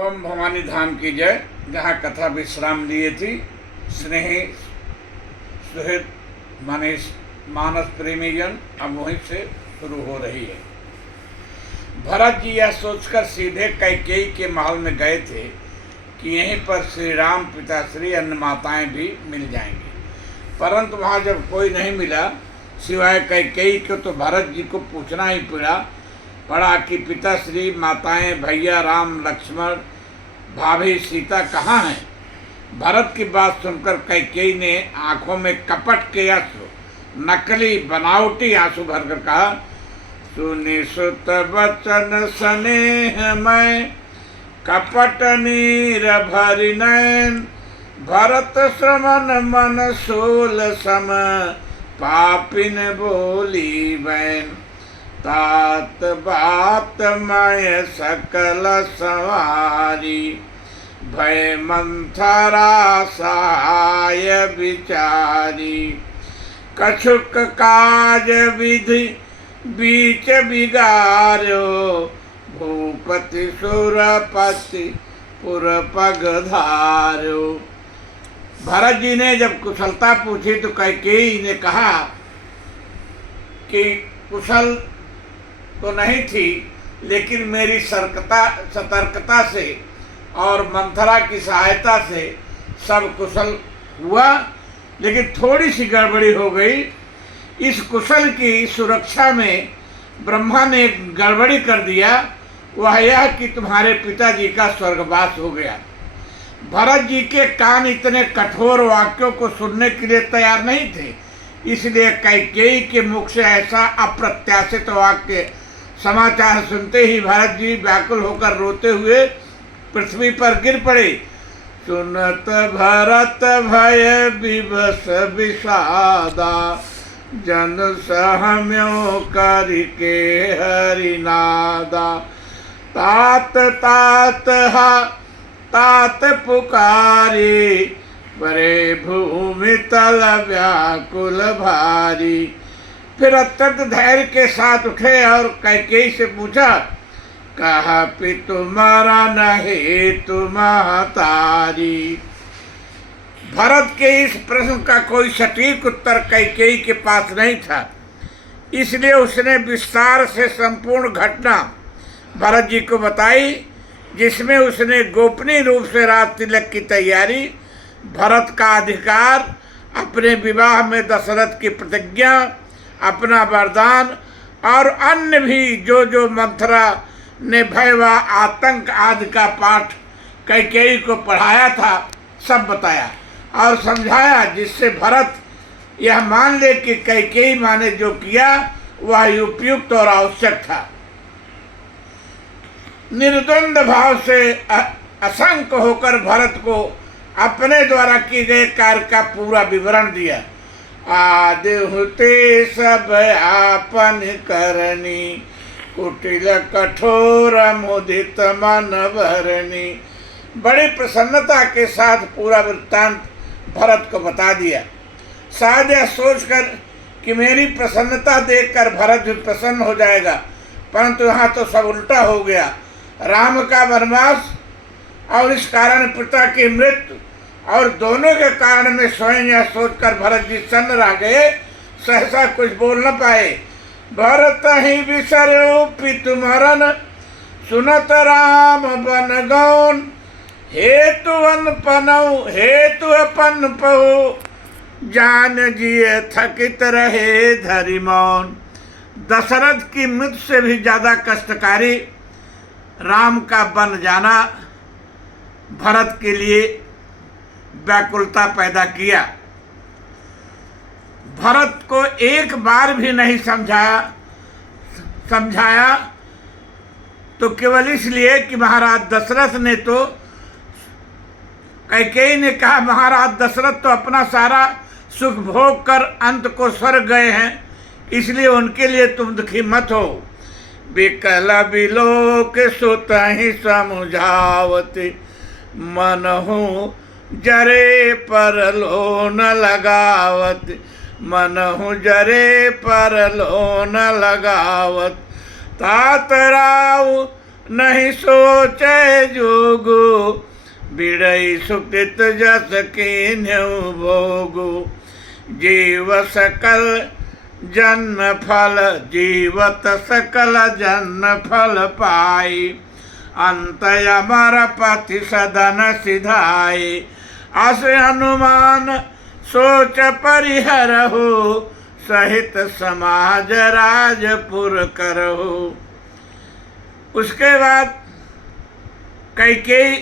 ओम भवानी धाम की जय। जहाँ कथा विश्राम लिए थी, स्नेही सुहृद मानस प्रेमी जन अब वहीं से शुरू हो रही है। भरत जी यह सोचकर सीधे कैकेयी के महल में गए थे कि यहीं पर श्री राम पिताश्री अन्य माताएं भी मिल जाएंगी, परंतु वहाँ जब कोई नहीं मिला सिवाय कैकेयी को, तो भरत जी को पूछना ही पड़ा कि पिताश्री, माताएं, भैया राम, लक्ष्मण, भाभी सीता कहाँ हैं। भरत की बात सुनकर कैकेयी ने आंखों में कपट के आंसू, नकली बनावटी आंसू भरकर कहा, सुनि सुत बचन स्नेह में कपट नीर भरि नैन, भरत श्रमण मन सोल सम पापिन बोली बैन, तात बात मय सकल सवारी, भय मंथरा सहाय विचारी, कछुक काज विधि बीच बिगार्यो, भूपति सुरपति पुर पग धार्यो। भरत जी ने जब कुशलता पूछी तो कैकेयी ने कहा कि कुशल तो नहीं थी, लेकिन मेरी सतर्कता से और मंथरा की सहायता से सब कुशल हुआ, लेकिन थोड़ी सी गड़बड़ी हो गई। इस कुशल की सुरक्षा में ब्रह्मा ने एक गड़बड़ी कर दिया, वह यह कि तुम्हारे पिताजी का स्वर्गवास हो गया। भरत जी के कान इतने कठोर वाक्यों को सुनने के लिए तैयार नहीं थे, इसलिए कैकेयी के मुख से ऐसा अप्रत्याशित वाक्य समाचार सुनते ही भरत जी व्याकुल होकर रोते हुए पृथ्वी पर गिर पड़े। सुनत भरत भय विवश विषादा, जन सहम्यो करके हरिनादा, तात तात हा तात पुकारे, परे भूमि तल व्याकुल भारी। फिर अत्यंत धैर्य के साथ उठे और कैकेयी से पूछा, कहा पि तुम्हारा नहीं तुम्हारी। भरत के इस प्रश्न का कोई सटीक उत्तर कैकेयी के पास नहीं था, इसलिए उसने विस्तार से संपूर्ण घटना भरत जी को बताई, जिसमें उसने गोपनीय रूप से राज तिलक की तैयारी, भरत का अधिकार, अपने विवाह में दशरथ की प्रतिज्ञा, अपना वरदान और अन्य भी जो मंथरा ने भय व आतंक आदि का पाठ कैकेयी को पढ़ाया था, सब बताया और समझाया, जिससे भरत यह मान ले कि कैकेयी माँ ने जो किया वह उपयुक्त और आवश्यक था। निर्द्वंद भाव से असंक होकर भरत को अपने द्वारा किए गए कार्य का पूरा विवरण दिया। आदि होते सब आपन करनी, कुटिल कठोर मुदित मन भरनी। बड़ी प्रसन्नता के साथ पूरा वृत्तांत भरत को बता दिया। शायद यह सोचकर कि मेरी प्रसन्नता देखकर भरत भी प्रसन्न हो जाएगा, परंतु यहाँ तो सब उल्टा हो गया। राम का वनवास और इस कारण पिता की मृत्यु और दोनों के कारण में स्वयं यह सोचकर भरत जी सन्न रह गए, सहसा कुछ बोल न पाए। भरत ही विसर्यो पितु मरण, सुनत राम बन गौन, हेतु अपन पहु, जान जिए थकित रहे धरि मौन। दशरथ की मृत्यु से भी ज्यादा कष्टकारी राम का बन जाना भरत के लिए व्याकुलता पैदा किया। भरत को एक बार भी नहीं समझाया तो केवल इसलिए कि महाराज दशरथ ने तो, कैकेयी ने कहा महाराज दशरथ तो अपना सारा सुख भोग कर अंत को स्वर्ग गए हैं, इसलिए उनके लिए तुम दुखी मत हो। विकल विलोक सुत ही समझावती, मन हो जरे पर लोन लगावत, मन हो जरे पर लोन लगावत, तात राव नहीं सोचे जोगो, बिड़ई सुकृत जस कीन्हु भोगो। जीव सकल जन्म फल, जीवत सकल जन्म फल पाई। अंत अमर पति सदन सिधाई। अस हनुमान सोच परिहरहु, सहित समाज राजपुर करहु। उसके बाद कैकेयी,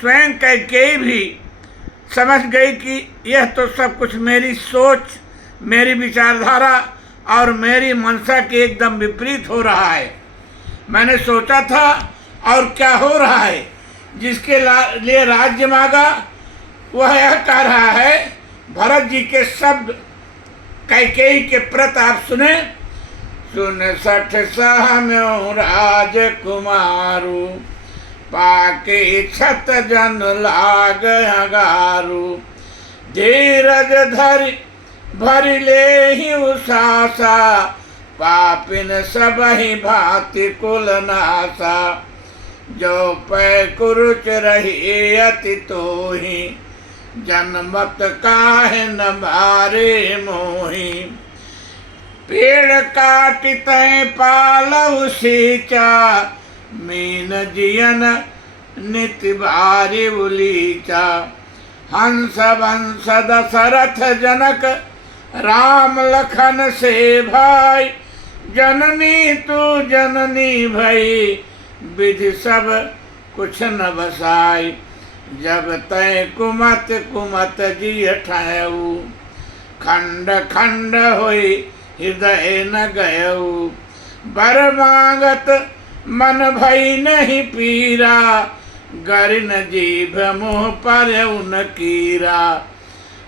स्वयं कैकेयी भी समझ गई कि यह तो सब कुछ मेरी सोच, मेरी विचारधारा और मेरी मनसा के एकदम विपरीत हो रहा है। मैंने सोचा था और क्या हो रहा है। जिसके लिए राज्य मांगा वह यह कह रहा है। भरत जी के शब्द कैकेयी के प्रति आप सुने। सुन 60 सहम्यो राजकुमारू, पाके 6 जन लाग अगारू। धीरज धरि भरि लेहि उसासा, पापिन सबहि भांति कुल नासा। जो पै कुरुच रही अति तोहि, जनमत काहे न मारे मोहि। पेड़ काटितै पालउ सींचा, मीन जियन नित बारी उलीचा। हंस वंश दशरथ जनक, राम लखन से भाई। जननी तू जननी भई, विधि सब कुछ न बसाई। जब तय कुमत कुमत जिय ठायऊ, खंड खंड होई हृदय न गयऊ। बर मांगत मन भई नहीं पीरा, गरिन जीभ मुँह पर उन कीरा।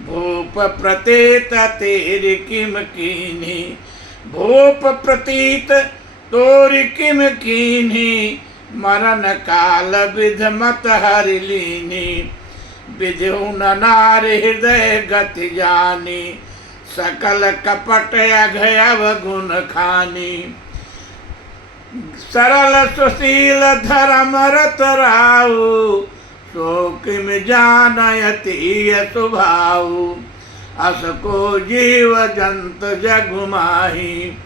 भूप प्रतीत तेरी किम कीन्ही, भूप प्रतीत तोरी किम कीन्ही। मरण काल विध मत हरि लीनी, विधु न नारी हृदय गति जानी। सकल कपट अघयव गुण खानी, सरल सुशील धर्म रत राऊ। सो किम जानयति स्वभाऊ, अस को जीव जंत जगु माही।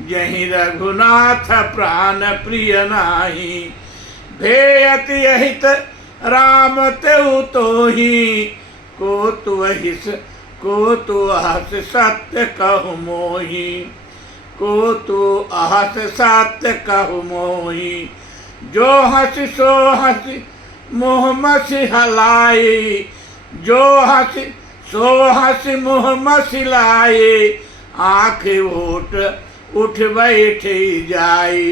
जहि रघुनाथ प्राण प्रिय नाही, भेयति अहित राम तेउ तोहि। को तु अहिस को तु अहस सत्य कहु मोहि, को तु अहस सत्य कहु मोहि। जो हंसी सो हंसी मुँह मसी हलाई, जो हंसी सो हंसी मुँह मसिलाई। आँख ओट उठ बैठ जाई,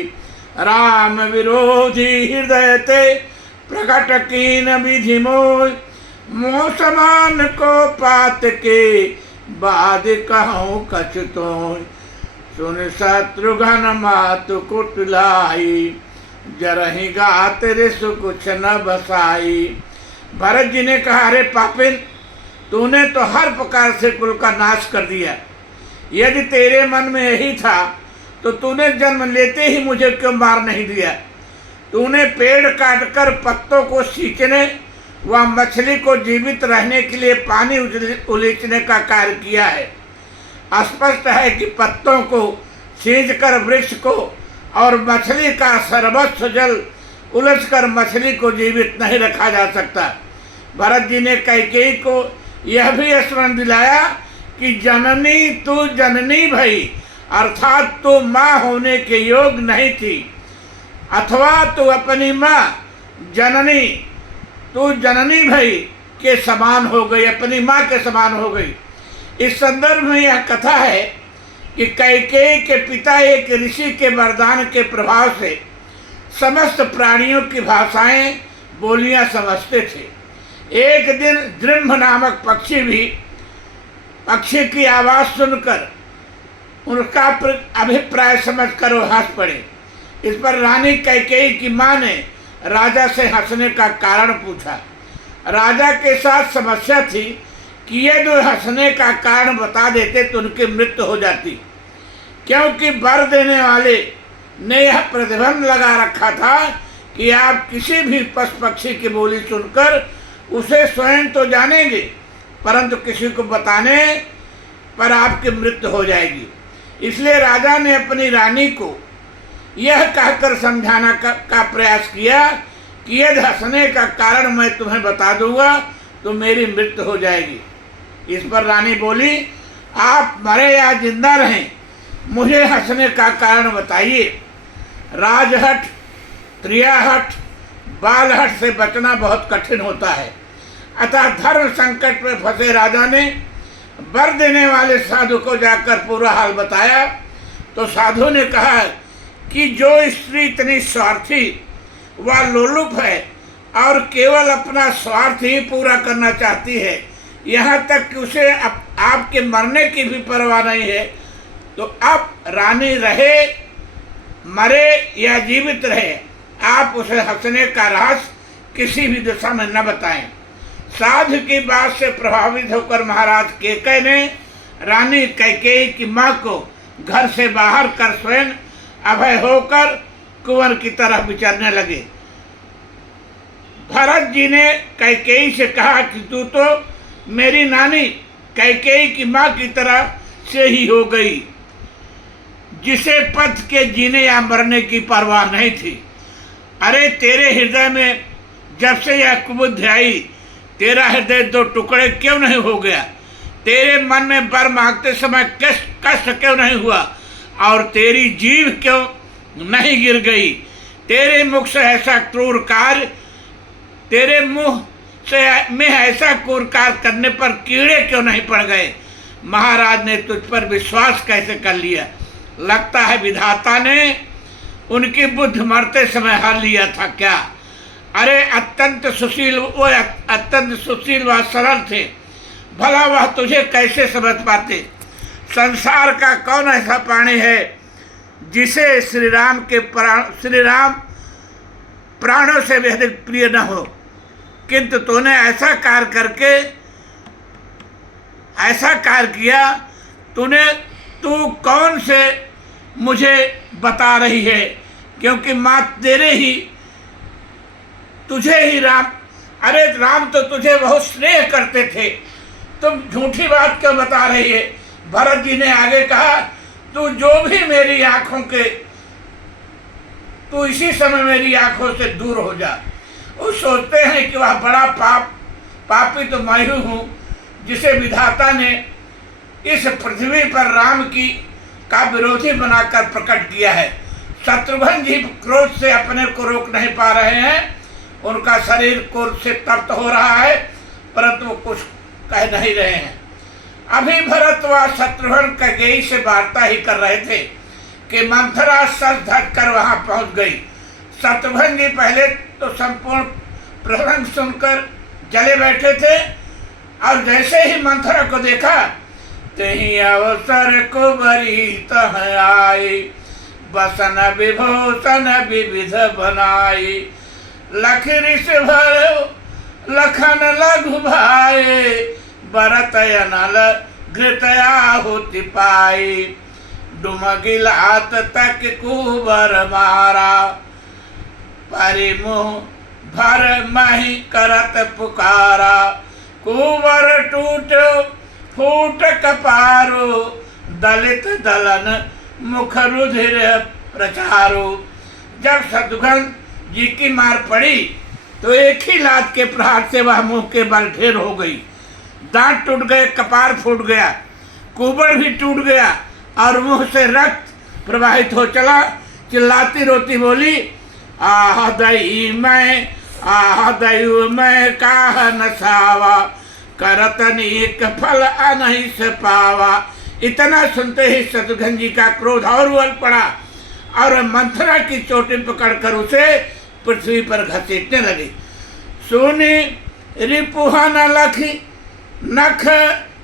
राम विरोधी हृदय ते प्रकट कीन विधि मोह। मोह समान को पात के, बाद कहूँ कछु तोय। सुन शत्रुघ्न मातु कुटिलाई, जरहि गात रिसु कुछ न बसाई। भरत जी ने कहा, अरे पापिन, तूने तो हर प्रकार से कुल का नाश कर दिया। यदि तेरे मन में यही था तो तूने जन्म लेते ही मुझे क्यों मार नहीं दिया। तूने पेड़ काटकर पत्तों को सींचने व मछली को जीवित रहने के लिए पानी उलीचने का कार्य किया है। स्पष्ट है कि पत्तों को सींचकर वृक्ष को और मछली का सर्वस्व जल उलझकर मछली को जीवित नहीं रखा जा सकता। भरत जी ने कैकेयी को यह भी स्मरण दिलाया कि जननी तू जननी भई, अर्थात तू माँ होने के योग नहीं थी, अथवा तू अपनी माँ जननी, तू जननी भई के समान हो गई, अपनी माँ के समान हो गई। इस संदर्भ में यह कथा है कि कैकेयी के पिता एक ऋषि के वरदान के प्रभाव से समस्त प्राणियों की भाषाएं बोलियां समझते थे। एक दिन दृम्भ नामक पक्षी की आवाज़ सुनकर उनका अभिप्राय समझकर वो हंस पड़े। इस पर रानी कैकेयी की माँ ने राजा से हंसने का कारण पूछा। राजा के साथ समस्या थी कि यदि हंसने का कारण बता देते तो उनकी मृत्यु हो जाती, क्योंकि वर देने वाले ने यह प्रतिबंध लगा रखा था कि आप किसी भी पशु पक्षी की बोली सुनकर उसे स्वयं तो जानेंगे, परंतु किसी को बताने पर आपकी मृत्यु हो जाएगी। इसलिए राजा ने अपनी रानी को यह कहकर समझाना का प्रयास किया कि यदि हंसने का कारण मैं तुम्हें बता दूंगा तो मेरी मृत्यु हो जाएगी। इस पर रानी बोली, आप मरे या जिंदा रहें, मुझे हंसने का कारण बताइए। राजहट, त्रियाहट, बालहट से बचना बहुत कठिन होता है। अतः धर्म संकट में फंसे राजा ने वर देने वाले साधु को जाकर पूरा हाल बताया। तो साधु ने कहा कि जो स्त्री इतनी स्वार्थी व लोलुप है और केवल अपना स्वार्थ ही पूरा करना चाहती है, यहाँ तक कि उसे आपके मरने की भी परवाह नहीं है, तो अब रानी रहे, मरे या जीवित रहे, आप उसे हंसने का रहस्य किसी भी दिशा में न बताएं। साधु की बात से प्रभावित होकर महाराज केकय ने रानी कैकेयी की माँ को घर से बाहर कर स्वयं अभय होकर कुंवर की तरफ विचरने लगे। भरत जी ने कैकेयी से कहा कि तू तो मेरी नानी कैकेयी की माँ की तरह से ही हो गई, जिसे पथ के जीने या मरने की परवाह नहीं थी। अरे तेरे हृदय में जब से यह कुबुद्धि आई, तेरा हृदय दो टुकड़े क्यों नहीं हो गया? तेरे मन में वर मांगते समय कष्ट क्यों नहीं हुआ? और तेरी जीभ क्यों नहीं गिर गई? तेरे मुख से ऐसा क्रूर कार्य, तेरे मुंह से में ऐसा क्रूर कार्य करने पर कीड़े क्यों नहीं पड़ गए? महाराज ने तुझ पर विश्वास कैसे कर लिया? लगता है विधाता ने उनकी बुद्धि मरते समय हर लिया था क्या? अरे अत्यंत सुशील, वो अत्यंत सुशील व सरल थे, भला वह तुझे कैसे समझ पाते? संसार का कौन ऐसा प्राणी है जिसे श्री राम प्राणों से भी अधिक प्रिय न हो? किंतु तूने ऐसा कार्य किया। तू कौन से मुझे बता रही है? क्योंकि माँ तुझे ही राम, अरे राम तो तुझे बहुत स्नेह करते थे, तुम झूठी बात क्यों बता रही है? भरत जी ने आगे कहा, तू जो भी मेरी आंखों के, तू इसी समय मेरी आंखों से दूर हो जा। वो सोचते हैं कि वह बड़ा पापी तो मैं ही हूँ, जिसे विधाता ने इस पृथ्वी पर राम का विरोधी बनाकर प्रकट किया है। शत्रुघ्न जी क्रोध से अपने को रोक नहीं पा रहे हैं, उनका शरीर क्रोध से तप्त हो रहा है, परंतु वो कुछ कह नहीं रहे हैं। अभी भरत व शत्रुघ्न कैकेयी से वार्ता ही कर रहे थे कि मंथरा सच धज कर वहां पहुंच गई। शत्रुघ्न जी पहले तो संपूर्ण प्रसंग सुनकर जले बैठे थे, और जैसे ही मंथरा को देखा, तेहि अवसर को बरी तह आई, बसन विभूषण विविध बनाई, लख ऋष भर लखन लघु भाई, बरत अनल घृत आहुति पाई, डुमगिलात तक कुबर मारा, परिमुह भर मही करत पुकारा, कुबर टूट फूट कपारो, दलित दलन मुख रुधिर प्रचारो। जब शत्रुघ्न जी की मार पड़ी तो एक ही लात के प्रहार से वह मुंह के बल ढेर हो गई। दांत टूट गए, कपार फूट गया, कुबड़ भी टूट गया और मुंह से रक्त प्रवाहित हो चला। चिल्लाती रोती बोली, आह दई मैं काह नसावा, करत अनेक फल अनहिस पावा। इतना सुनते ही शत्रुघ्न जी का क्रोध और उबल पड़ा और मंथरा की चोटी पकड़कर उसे पृथ्वी पर घसीटने लगे। सुनी रिपुहन लखी नख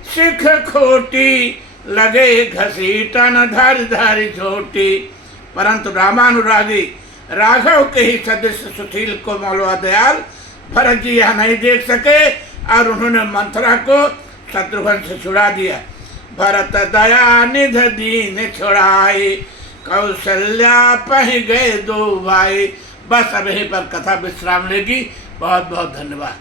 सिख खोटी, लगे घसीटन धर धर छोटी। परंतु रामानुरागी राघव के ही सदृश सुशील को मौलवा दयाल भरत जी यह नहीं देख सके और उन्होंने मंथरा को शत्रुघ्न से छुड़ा दिया। भरत दया निध दीन छुड़ाई, कौशल्या पह गए दो भाई। बस अब यहीं पर कथा विश्राम लेगी। बहुत बहुत धन्यवाद।